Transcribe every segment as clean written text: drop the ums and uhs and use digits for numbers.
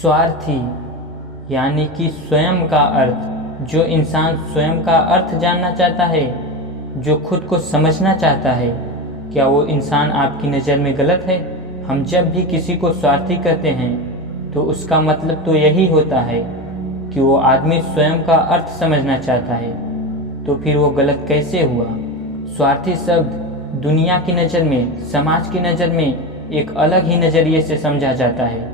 स्वार्थी यानी कि स्वयं का अर्थ। जो इंसान स्वयं का अर्थ जानना चाहता है, जो खुद को समझना चाहता है, क्या वो इंसान आपकी नज़र में गलत है? हम जब भी किसी को स्वार्थी कहते हैं तो उसका मतलब तो यही होता है कि वो आदमी स्वयं का अर्थ समझना चाहता है। तो फिर वो गलत कैसे हुआ? स्वार्थी शब्द दुनिया की नज़र में, समाज की नज़र में एक अलग ही नज़रिए से समझा जाता है।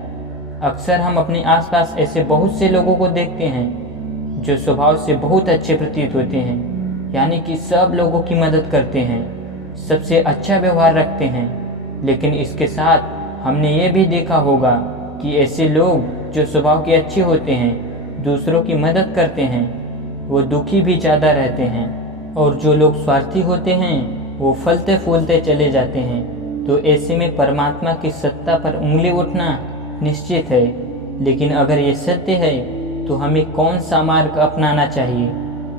अक्सर हम अपने आसपास ऐसे बहुत से लोगों को देखते हैं जो स्वभाव से बहुत अच्छे प्रतीत होते हैं, यानी कि सब लोगों की मदद करते हैं, सबसे अच्छा व्यवहार रखते हैं। लेकिन इसके साथ हमने ये भी देखा होगा कि ऐसे लोग जो स्वभाव के अच्छे होते हैं, दूसरों की मदद करते हैं, वो दुखी भी ज़्यादा रहते हैं। और जो लोग स्वार्थी होते हैं वो फलते फूलते चले जाते हैं। तो ऐसे में परमात्मा की सत्ता पर उंगली उठना निश्चित है। लेकिन अगर ये सत्य है तो हमें कौन सा मार्ग अपनाना चाहिए?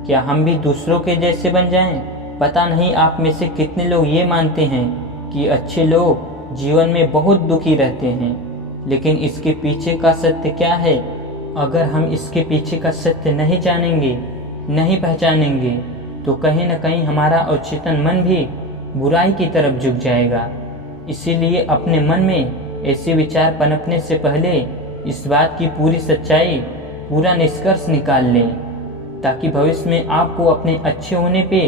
क्या हम भी दूसरों के जैसे बन जाएं? पता नहीं आप में से कितने लोग ये मानते हैं कि अच्छे लोग जीवन में बहुत दुखी रहते हैं, लेकिन इसके पीछे का सत्य क्या है? अगर हम इसके पीछे का सत्य नहीं जानेंगे, नहीं पहचानेंगे, तो कहीं न कहीं हमारा अवचेतन मन भी बुराई की तरफ झुक जाएगा। इसीलिए अपने मन में ऐसे विचार पनपने से पहले इस बात की पूरी सच्चाई, पूरा निष्कर्ष निकाल लें, ताकि भविष्य में आपको अपने अच्छे होने पे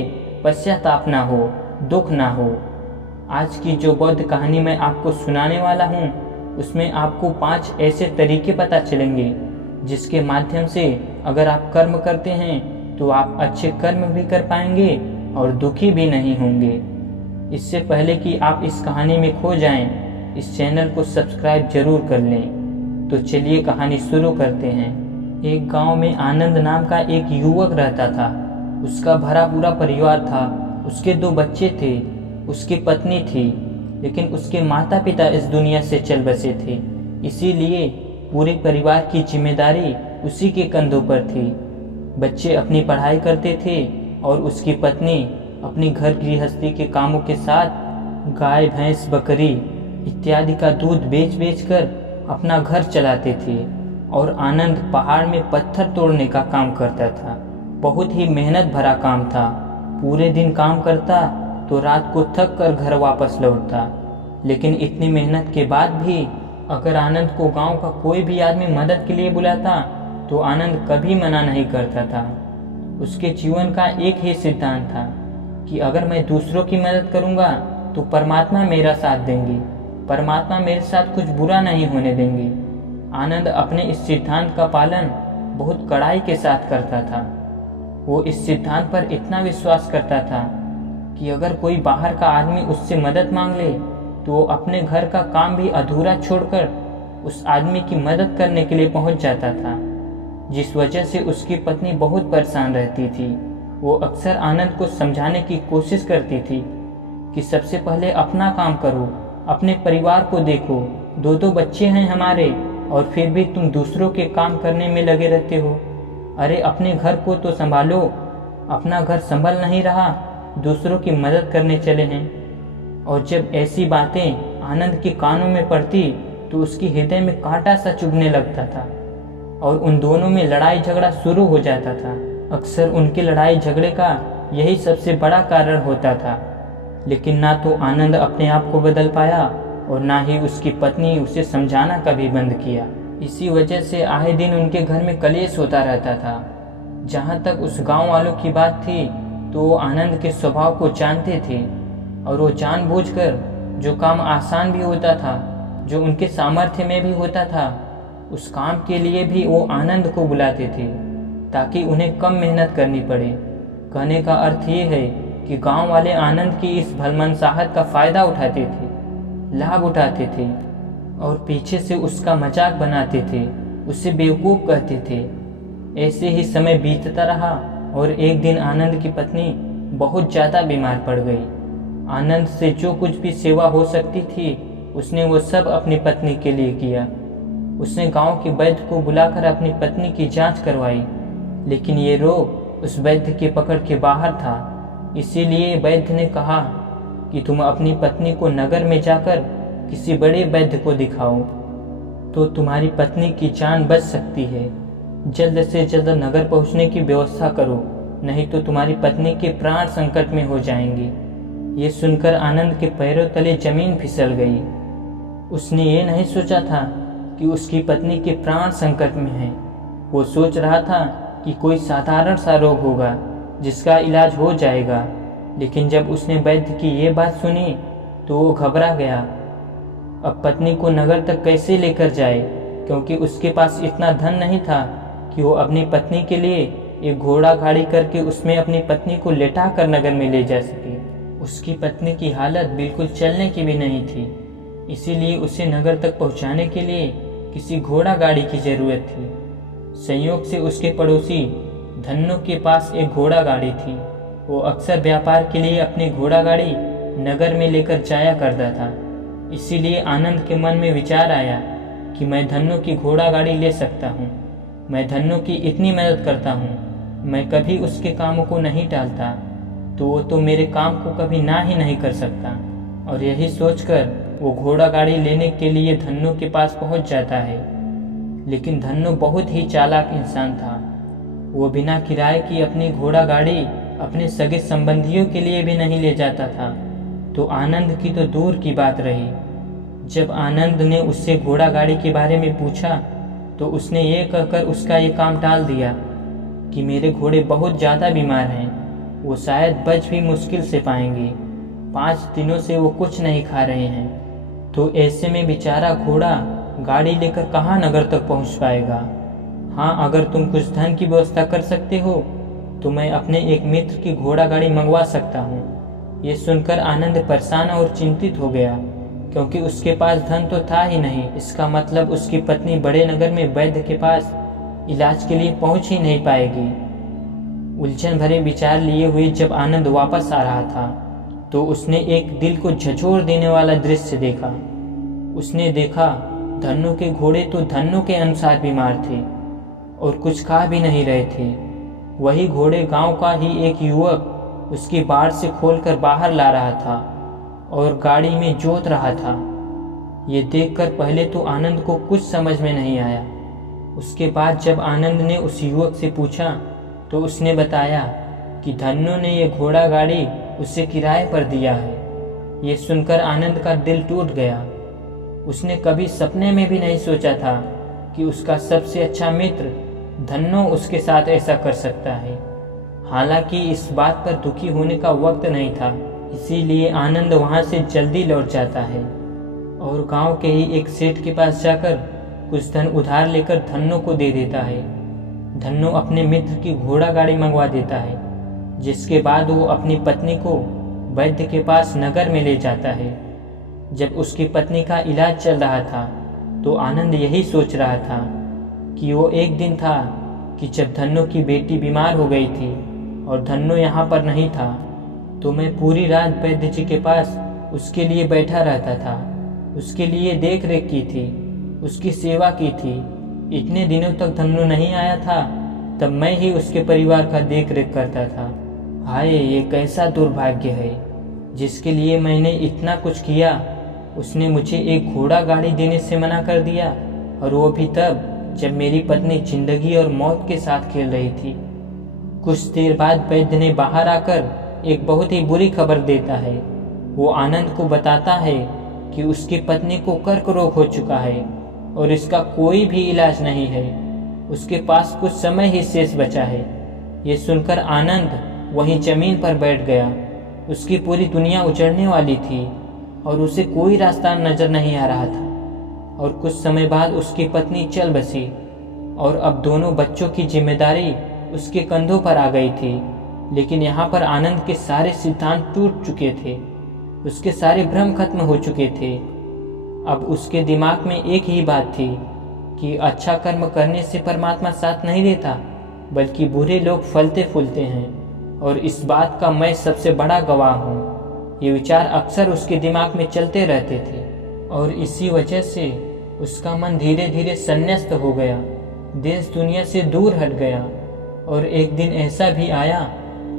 पश्चाताप ना हो, दुख ना हो। आज की जो बौद्ध कहानी मैं आपको सुनाने वाला हूँ, उसमें आपको 5 ऐसे तरीके पता चलेंगे जिसके माध्यम से अगर आप कर्म करते हैं तो आप अच्छे कर्म भी कर पाएंगे और दुखी भी नहीं होंगे। इससे पहले कि आप इस कहानी में खो जाएं, इस चैनल को सब्सक्राइब जरूर कर लें। तो चलिए कहानी शुरू करते हैं। एक गांव में आनंद नाम का एक युवक रहता था। उसका भरा पूरा परिवार था। उसके 2 बच्चे थे, उसकी पत्नी थी, लेकिन उसके माता पिता इस दुनिया से चल बसे थे। इसीलिए पूरे परिवार की जिम्मेदारी उसी के कंधों पर थी। बच्चे अपनी पढ़ाई करते थे और उसकी पत्नी अपनी घर गृहस्थी के कामों के साथ गाय, भैंस, बकरी इत्यादि का दूध बेच बेच कर अपना घर चलाते थे। और आनंद पहाड़ में पत्थर तोड़ने का काम करता था। बहुत ही मेहनत भरा काम था। पूरे दिन काम करता तो रात को थक कर घर वापस लौटता। लेकिन इतनी मेहनत के बाद भी अगर आनंद को गांव का कोई भी आदमी मदद के लिए बुलाता तो आनंद कभी मना नहीं करता था। उसके जीवन का एक ही सिद्धांत था कि अगर मैं दूसरों की मदद करूंगा तो परमात्मा मेरा साथ देंगे, परमात्मा मेरे साथ कुछ बुरा नहीं होने देंगे। आनंद अपने इस सिद्धांत का पालन बहुत कड़ाई के साथ करता था। वो इस सिद्धांत पर इतना विश्वास करता था कि अगर कोई बाहर का आदमी उससे मदद मांग ले तो वो अपने घर का काम भी अधूरा छोड़कर उस आदमी की मदद करने के लिए पहुंच जाता था, जिस वजह से उसकी पत्नी बहुत परेशान रहती थी। वो अक्सर आनंद को समझाने की कोशिश करती थी कि सबसे पहले अपना काम करो, अपने परिवार को देखो। 2 बच्चे हैं हमारे और फिर भी तुम दूसरों के काम करने में लगे रहते हो। अरे अपने घर को तो संभालो, अपना घर संभल नहीं रहा, दूसरों की मदद करने चले हैं। और जब ऐसी बातें आनंद के कानों में पड़ती तो उसकी हृदय में कांटा सा चुभने लगता था और उन दोनों में लड़ाई झगड़ा शुरू हो जाता था। अक्सर उनके लड़ाई झगड़े का यही सबसे बड़ा कारण होता था। लेकिन ना तो आनंद अपने आप को बदल पाया और ना ही उसकी पत्नी उसे समझाना कभी बंद किया। इसी वजह से आए दिन उनके घर में कलेश होता रहता था। जहाँ तक उस गांव वालों की बात थी तो वो आनंद के स्वभाव को जानते थे और वो जानबूझकर जो काम आसान भी होता था, जो उनके सामर्थ्य में भी होता था, उस काम के लिए भी वो आनंद को बुलाते थे ताकि उन्हें कम मेहनत करनी पड़े। कहने का अर्थ ये है कि गांव वाले आनंद की इस भलमनसाहत का फ़ायदा उठाते थे, लाभ उठाते थे और पीछे से उसका मजाक बनाते थे, उसे बेवकूफ़ कहते थे। ऐसे ही समय बीतता रहा और एक दिन आनंद की पत्नी बहुत ज़्यादा बीमार पड़ गई। आनंद से जो कुछ भी सेवा हो सकती थी उसने वो सब अपनी पत्नी के लिए किया। उसने गांव के वैद्य को बुलाकर अपनी पत्नी की जांच करवाई, लेकिन ये रोग उस वैद्य के पकड़ के बाहर था। इसीलिए वैद्य ने कहा कि तुम अपनी पत्नी को नगर में जाकर किसी बड़े वैद्य को दिखाओ। तो तुम्हारी पत्नी की जान बच सकती है। जल्द से जल्द नगर पहुंचने की व्यवस्था करो, नहीं तो तुम्हारी पत्नी के प्राण संकट में हो जाएंगे। ये सुनकर आनंद के पैरों तले जमीन फिसल गई। उसने ये नहीं सोचा था कि उसकी पत्नी के प्राण संकट में हैं। वो सोच रहा था कि कोई साधारण सा रोग होगा जिसका इलाज हो जाएगा, लेकिन जब उसने वैद्य की ये बात सुनी तो वो घबरा गया। अब पत्नी को नगर तक कैसे लेकर जाए, क्योंकि उसके पास इतना धन नहीं था कि वो अपनी पत्नी के लिए एक घोड़ा गाड़ी करके उसमें अपनी पत्नी को लेटा कर नगर में ले जा सके। उसकी पत्नी की हालत बिल्कुल चलने की भी नहीं थी, इसीलिए उसे नगर तक पहुंचाने के लिए किसी घोड़ा गाड़ी की ज़रूरत थी। संयोग से उसके पड़ोसी धन्नो के पास एक घोड़ा गाड़ी थी। वो अक्सर व्यापार के लिए अपनी घोड़ा गाड़ी नगर में लेकर जाया करता था। इसीलिए आनंद के मन में विचार आया कि मैं धन्नो की घोड़ा गाड़ी ले सकता हूँ। मैं धन्नो की इतनी मदद करता हूँ, मैं कभी उसके कामों को नहीं टालता, तो वो तो मेरे काम को कभी ना ही नहीं कर सकता। और यही सोचकर वो घोड़ा गाड़ी लेने के लिए धन्नो के पास पहुंच जाता है। लेकिन धन्नो बहुत ही चालाक इंसान था। वो बिना किराए की अपनी घोड़ा गाड़ी अपने सगे संबंधियों के लिए भी नहीं ले जाता था, तो आनंद की तो दूर की बात रही। जब आनंद ने उससे घोड़ा गाड़ी के बारे में पूछा तो उसने ये कहकर उसका ये काम टाल दिया कि मेरे घोड़े बहुत ज़्यादा बीमार हैं, वो शायद बच भी मुश्किल से पाएंगे। 5 दिनों से वो कुछ नहीं खा रहे हैं, तो ऐसे में बेचारा घोड़ा गाड़ी लेकर कहाँ नगर तक पहुँच पाएगा। हाँ, अगर तुम कुछ धन की व्यवस्था कर सकते हो तो मैं अपने एक मित्र की घोड़ा गाड़ी मंगवा सकता हूँ। ये सुनकर आनंद परेशान और चिंतित हो गया, क्योंकि उसके पास धन तो था ही नहीं। इसका मतलब उसकी पत्नी बड़े नगर में वैद्य के पास इलाज के लिए पहुँच ही नहीं पाएगी। उलझन भरे विचार लिए हुए जब आनंद वापस आ रहा था तो उसने एक दिल को झंझोर देने वाला दृश्य देखा। उसने देखा धन्नो के घोड़े तो धन्नो के अनुसार बीमार थे और कुछ खा भी नहीं रहे थे। वही घोड़े गांव का ही एक युवक उसकी बाड़ से खोलकर बाहर ला रहा था और गाड़ी में जोत रहा था। ये देखकर पहले तो आनंद को कुछ समझ में नहीं आया। उसके बाद जब आनंद ने उस युवक से पूछा तो उसने बताया कि धन्नो ने ये घोड़ा गाड़ी उसे किराए पर दिया है। ये सुनकर आनंद का दिल टूट गया। उसने कभी सपने में भी नहीं सोचा था कि उसका सबसे अच्छा मित्र धन्नो उसके साथ ऐसा कर सकता है। हालांकि इस बात पर दुखी होने का वक्त नहीं था, इसीलिए आनंद वहां से जल्दी लौट जाता है और गांव के ही एक सेठ के पास जाकर कुछ धन उधार लेकर धन्नो को दे देता है। धन्नो अपने मित्र की घोड़ा गाड़ी मंगवा देता है, जिसके बाद वो अपनी पत्नी को वैद्य के पास नगर में ले जाता है। जब उसकी पत्नी का इलाज चल रहा था तो आनंद यही सोच रहा था कि वो एक दिन था कि जब धन्नो की बेटी बीमार हो गई थी और धन्नो यहाँ पर नहीं था, तो मैं पूरी रात वैद्य जी के पास उसके लिए बैठा रहता था, उसके लिए देख रेख की थी, उसकी सेवा की थी। इतने दिनों तक धन्नो नहीं आया था, तब मैं ही उसके परिवार का देख रेख करता था। हाय, ये कैसा दुर्भाग्य है। जिसके लिए मैंने इतना कुछ किया उसने मुझे एक घोड़ा गाड़ी देने से मना कर दिया, और वो भी तब जब मेरी पत्नी जिंदगी और मौत के साथ खेल रही थी। कुछ देर बाद वैद्य ने बाहर आकर एक बहुत ही बुरी खबर देता है। वो आनंद को बताता है कि उसकी पत्नी को कर्क रोग हो चुका है और इसका कोई भी इलाज नहीं है। उसके पास कुछ समय ही शेष बचा है। ये सुनकर आनंद वहीं जमीन पर बैठ गया। उसकी पूरी दुनिया उजड़ने वाली थी और उसे कोई रास्ता नजर नहीं आ रहा था। और कुछ समय बाद उसकी पत्नी चल बसी और अब दोनों बच्चों की जिम्मेदारी उसके कंधों पर आ गई थी। लेकिन यहाँ पर आनंद के सारे सिद्धांत टूट चुके थे, उसके सारे भ्रम खत्म हो चुके थे। अब उसके दिमाग में एक ही बात थी कि अच्छा कर्म करने से परमात्मा साथ नहीं देता, बल्कि बुरे लोग फलते फूलते हैं, और इस बात का मैं सबसे बड़ा गवाह हूँ। ये विचार अक्सर उसके दिमाग में चलते रहते थे और इसी वजह से उसका मन धीरे धीरे संन्यस्त हो गया, देश दुनिया से दूर हट गया। और एक दिन ऐसा भी आया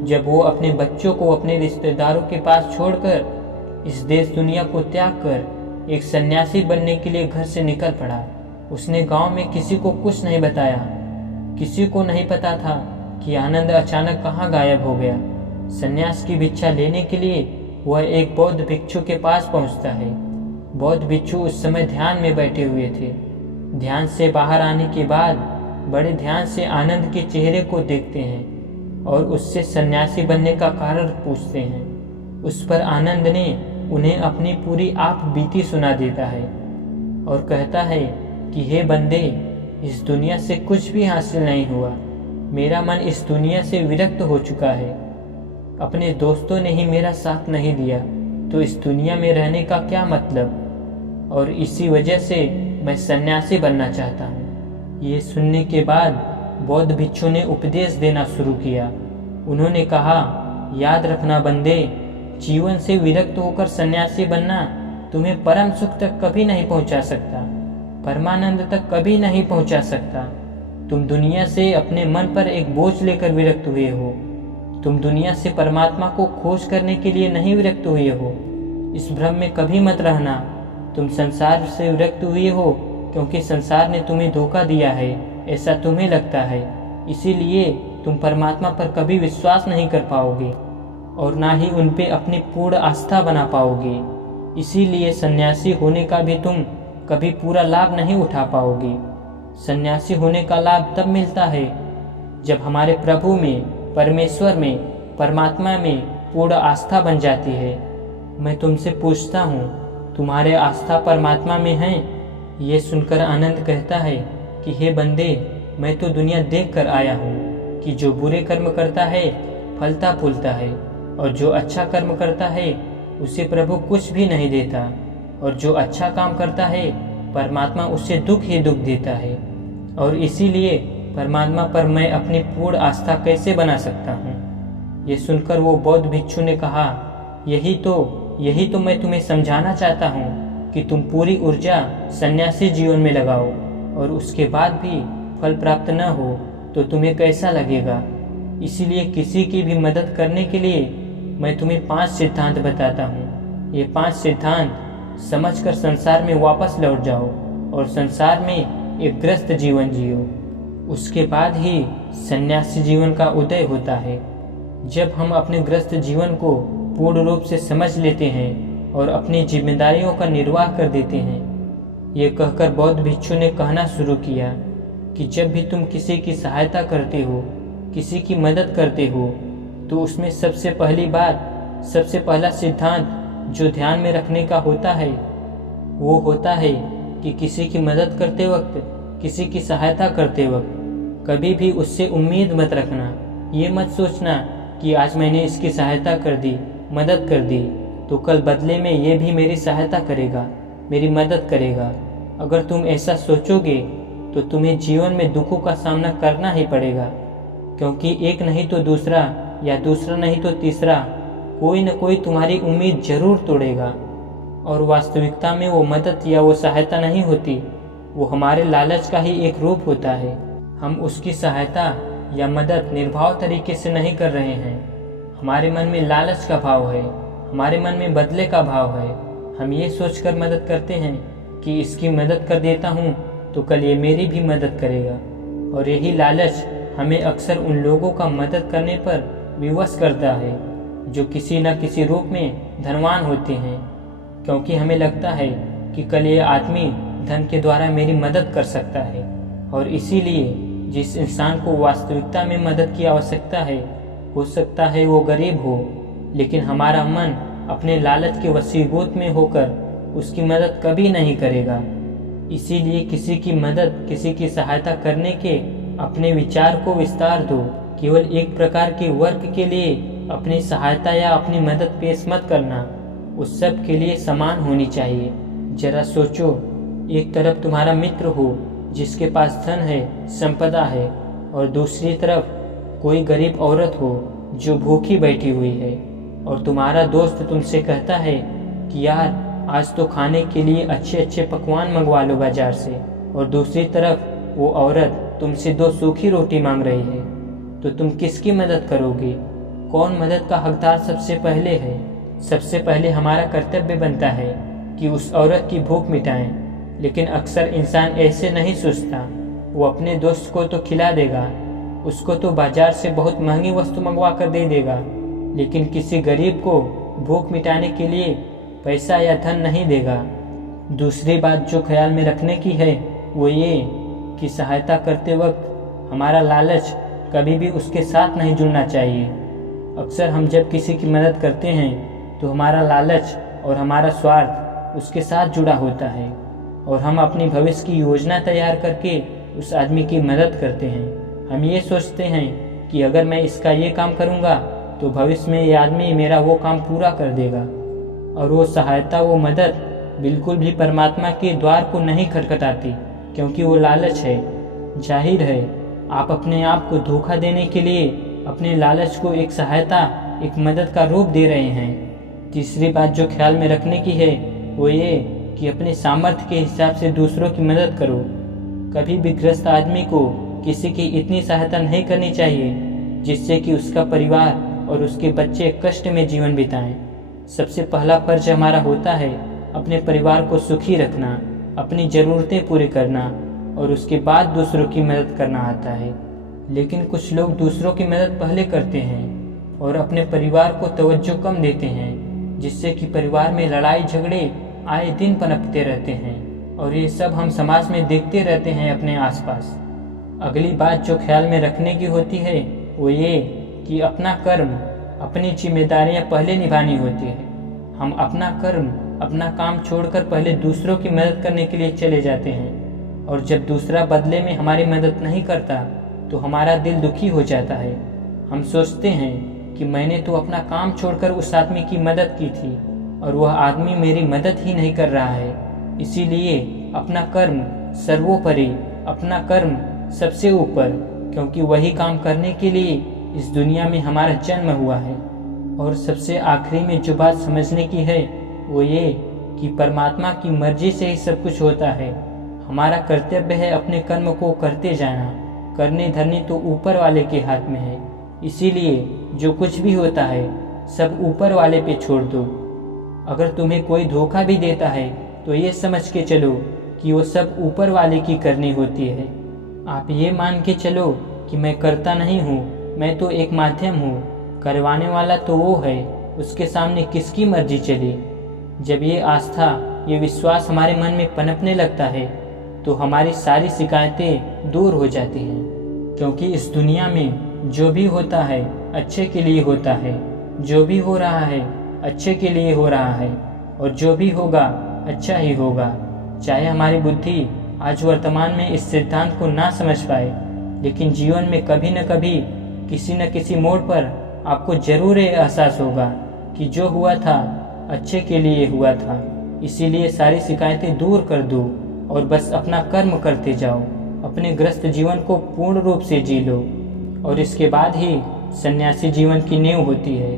जब वो अपने बच्चों को अपने रिश्तेदारों के पास छोड़कर इस देश दुनिया को त्याग कर एक सन्यासी बनने के लिए घर से निकल पड़ा। उसने गांव में किसी को कुछ नहीं बताया। किसी को नहीं पता था कि आनंद अचानक कहाँ गायब हो गया। सन्यास की भिक्षा लेने के लिए वह एक बौद्ध भिक्षु के पास पहुंचता है। बौद्ध भिक्षु उस समय ध्यान में बैठे हुए थे। ध्यान से बाहर आने के बाद बड़े ध्यान से आनंद के चेहरे को देखते हैं और उससे सन्यासी बनने का कारण पूछते हैं। उस पर आनंद ने उन्हें अपनी पूरी आप बीती सुना देता है और कहता है कि हे बंदे, इस दुनिया से कुछ भी हासिल नहीं हुआ। मेरा मन इस दुनिया से विरक्त हो चुका है। अपने दोस्तों ने ही मेरा साथ नहीं दिया तो इस दुनिया में रहने का क्या मतलब, और इसी वजह से मैं सन्यासी बनना चाहता हूँ। ये सुनने के बाद बौद्ध भिक्षु ने उपदेश देना शुरू किया। उन्होंने कहा, याद रखना बंदे, जीवन से विरक्त होकर सन्यासी बनना तुम्हें परम सुख तक कभी नहीं पहुंचा सकता, परमानंद तक कभी नहीं पहुंचा सकता। तुम दुनिया से अपने मन पर एक बोझ लेकर विरक्त हुए हो। तुम दुनिया से परमात्मा को खोज करने के लिए नहीं विरक्त हुए हो। इस भ्रम में कभी मत रहना। तुम संसार से विरक्त हुए हो क्योंकि संसार ने तुम्हें धोखा दिया है, ऐसा तुम्हें लगता है। इसीलिए तुम परमात्मा पर कभी विश्वास नहीं कर पाओगे और ना ही उन पे अपनी पूर्ण आस्था बना पाओगे। इसीलिए सन्यासी होने का भी तुम कभी पूरा लाभ नहीं उठा पाओगे। सन्यासी होने का लाभ तब मिलता है जब हमारे प्रभु में, परमेश्वर में, परमात्मा में पूर्ण आस्था बन जाती है। मैं तुमसे पूछता हूँ, तुम्हारे आस्था परमात्मा में है? ये सुनकर आनंद कहता है कि हे बंदे, मैं तो दुनिया देख कर आया हूँ कि जो बुरे कर्म करता है फलता फूलता है, और जो अच्छा कर्म करता है उसे प्रभु कुछ भी नहीं देता, और जो अच्छा काम करता है परमात्मा उसे दुख ही दुख देता है। और इसीलिए परमात्मा पर मैं अपनी पूर्ण आस्था कैसे बना सकता हूँ? ये सुनकर वो बौद्ध भिक्षु ने कहा, यही तो मैं तुम्हें समझाना चाहता हूँ कि तुम पूरी ऊर्जा सन्यासी जीवन में लगाओ और उसके बाद भी फल प्राप्त न हो तो तुम्हें कैसा लगेगा। इसीलिए किसी की भी मदद करने के लिए मैं तुम्हें 5 सिद्धांत बताता हूँ। ये 5 सिद्धांत समझकर संसार में वापस लौट जाओ और संसार में एक ग्रस्त जीवन जियो। उसके बाद ही सन्यासी जीवन का उदय होता है। जब हम अपने ग्रस्त जीवन को पूर्ण रूप से समझ लेते हैं और अपनी जिम्मेदारियों का निर्वाह कर देते हैं। ये कहकर बौद्ध भिक्षु ने कहना शुरू किया कि जब भी तुम किसी की सहायता करते हो, किसी की मदद करते हो, तो उसमें सबसे पहली बात, सबसे पहला सिद्धांत जो ध्यान में रखने का होता है वो होता है कि किसी की मदद करते वक्त, किसी की सहायता करते वक्त कभी भी उससे उम्मीद मत रखना। ये मत सोचना कि आज मैंने इसकी सहायता कर दी, मदद कर दी, तो कल बदले में ये भी मेरी सहायता करेगा, मेरी मदद करेगा। अगर तुम ऐसा सोचोगे तो तुम्हें जीवन में दुखों का सामना करना ही पड़ेगा, क्योंकि एक नहीं तो दूसरा, या दूसरा नहीं तो तीसरा, कोई न कोई तुम्हारी उम्मीद जरूर तोड़ेगा। और वास्तविकता में वो मदद या वो सहायता नहीं होती, वो हमारे लालच का ही एक रूप होता है। हम उसकी सहायता या मदद निर्भाव तरीके से नहीं कर रहे हैं। हमारे मन में लालच का भाव है, हमारे मन में बदले का भाव है। हम ये सोचकर मदद करते हैं कि इसकी मदद कर देता हूँ तो कल ये मेरी भी मदद करेगा, और यही लालच हमें अक्सर उन लोगों का मदद करने पर विवश करता है जो किसी न किसी रूप में धनवान होते हैं, क्योंकि हमें लगता है कि कल ये आदमी धन के द्वारा मेरी मदद कर सकता है। और इसीलिए जिस इंसान को वास्तविकता में मदद की आवश्यकता है, हो सकता है वो गरीब हो, लेकिन हमारा मन अपने लालच के वशीभूत में होकर उसकी मदद कभी नहीं करेगा। इसीलिए किसी की मदद, किसी की सहायता करने के अपने विचार को विस्तार दो। केवल एक प्रकार के वर्ग के लिए अपनी सहायता या अपनी मदद पेश मत करना, उस सब के लिए समान होनी चाहिए। जरा सोचो, एक तरफ तुम्हारा मित्र हो जिसके पास धन है, संपदा है, और दूसरी तरफ कोई गरीब औरत हो जो भूखी बैठी हुई है, और तुम्हारा दोस्त तुमसे कहता है कि यार आज तो खाने के लिए अच्छे अच्छे पकवान मंगवा लो बाजार से, और दूसरी तरफ वो औरत तुमसे 2 सूखी रोटी मांग रही है, तो तुम किसकी मदद करोगे? कौन मदद का हकदार सबसे पहले है? सबसे पहले हमारा कर्तव्य बनता है कि उस औरत की भूख मिटाएं, लेकिन अक्सर इंसान ऐसे नहीं सोचता। वो अपने दोस्त को तो खिला देगा, उसको तो बाजार से बहुत महंगी वस्तु मंगवा कर दे देगा, लेकिन किसी गरीब को भूख मिटाने के लिए पैसा या धन नहीं देगा। दूसरी बात जो ख्याल में रखने की है वो ये कि सहायता करते वक्त हमारा लालच कभी भी उसके साथ नहीं जुड़ना चाहिए। अक्सर हम जब किसी की मदद करते हैं तो हमारा लालच और हमारा स्वार्थ उसके साथ जुड़ा होता है और हम अपनी भविष्य की योजना तैयार करके उस आदमी की मदद करते हैं। हम ये सोचते हैं कि अगर मैं इसका ये काम करूँगा तो भविष्य में ये आदमी मेरा वो काम पूरा कर देगा, और वो सहायता, वो मदद बिल्कुल भी परमात्मा के द्वार को नहीं खटखटाती, क्योंकि वो लालच है। जाहिर है आप अपने आप को धोखा देने के लिए अपने लालच को एक सहायता, एक मदद का रूप दे रहे हैं। तीसरी बात जो ख्याल में रखने की है वो ये कि अपने सामर्थ्य के हिसाब से दूसरों की मदद करो। कभी भी ग्रस्त आदमी को किसी की इतनी सहायता नहीं करनी चाहिए जिससे कि उसका परिवार और उसके बच्चे कष्ट में जीवन बिताएं। सबसे पहला फर्ज हमारा होता है अपने परिवार को सुखी रखना, अपनी ज़रूरतें पूरी करना, और उसके बाद दूसरों की मदद करना आता है। लेकिन कुछ लोग दूसरों की मदद पहले करते हैं और अपने परिवार को तवज्जो कम देते हैं, जिससे कि परिवार में लड़ाई झगड़े आए दिन पनपते रहते हैं, और ये सब हम समाज में देखते रहते हैं अपने आसपास। अगली बात जो ख्याल में रखने की होती है वो ये कि अपना कर्म, अपनी जिम्मेदारियां पहले निभानी होती है। हम अपना कर्म, अपना काम छोड़कर पहले दूसरों की मदद करने के लिए चले जाते हैं, और जब दूसरा बदले में हमारी मदद नहीं करता तो हमारा दिल दुखी हो जाता है। हम सोचते हैं कि मैंने तो अपना काम छोड़कर उस आदमी की मदद की थी और वह आदमी मेरी मदद ही नहीं कर रहा है। इसीलिए अपना कर्म सर्वोपरि, अपना कर्म सबसे ऊपर, क्योंकि वही काम करने के लिए इस दुनिया में हमारा जन्म हुआ है। और सबसे आखिरी में जो बात समझने की है वो ये कि परमात्मा की मर्जी से ही सब कुछ होता है। हमारा कर्तव्य है अपने कर्म को करते जाना, करनी धरनी तो ऊपर वाले के हाथ में है। इसीलिए जो कुछ भी होता है सब ऊपर वाले पे छोड़ दो। अगर तुम्हें कोई धोखा भी देता है तो ये समझ के चलो कि वो सब ऊपर वाले की करनी होती है। आप ये मान के चलो कि मैं करता नहीं हूँ, मैं तो एक माध्यम हूँ, करवाने वाला तो वो है, उसके सामने किसकी मर्जी चली। जब ये आस्था, ये विश्वास हमारे मन में पनपने लगता है तो हमारी सारी शिकायतें दूर हो जाती हैं, क्योंकि इस दुनिया में जो भी होता है अच्छे के लिए होता है, जो भी हो रहा है अच्छे के लिए हो रहा है, और जो भी होगा अच्छा ही होगा। चाहे हमारी बुद्धि आज वर्तमान में इस सिद्धांत को ना समझ पाए, लेकिन जीवन में कभी न कभी किसी न किसी मोड़ पर आपको जरूर ये एहसास होगा कि जो हुआ था अच्छे के लिए हुआ था। इसीलिए सारी शिकायतें दूर कर दो और बस अपना कर्म करते जाओ, अपने ग्रस्त जीवन को पूर्ण रूप से जी लो, और इसके बाद ही सन्यासी जीवन की नींव होती है।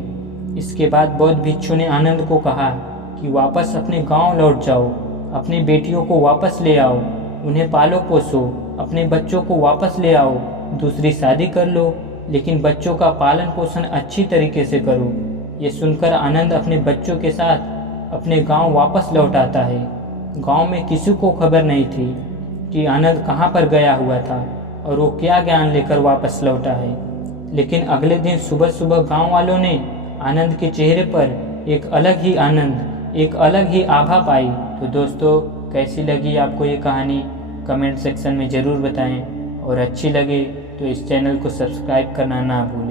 इसके बाद बौद्ध भिक्षु ने आनंद को कहा कि वापस अपने गांव लौट जाओ, अपनी बेटियों को वापस ले आओ, उन्हें पालो पोसो, अपने बच्चों को वापस ले आओ, दूसरी शादी कर लो, लेकिन बच्चों का पालन पोषण अच्छी तरीके से करो। ये सुनकर आनंद अपने बच्चों के साथ अपने गांव वापस लौट आता है। गांव में किसी को खबर नहीं थी कि आनंद कहाँ पर गया हुआ था और वो क्या ज्ञान लेकर वापस लौटा है। लेकिन अगले दिन सुबह सुबह गांव वालों ने आनंद के चेहरे पर एक अलग ही आनंद, एक अलग ही आभा पाई। तो दोस्तों, कैसी लगी आपको ये कहानी कमेंट सेक्शन में ज़रूर बताएं, और अच्छी लगे तो इस चैनल को सब्सक्राइब करना ना भूलें।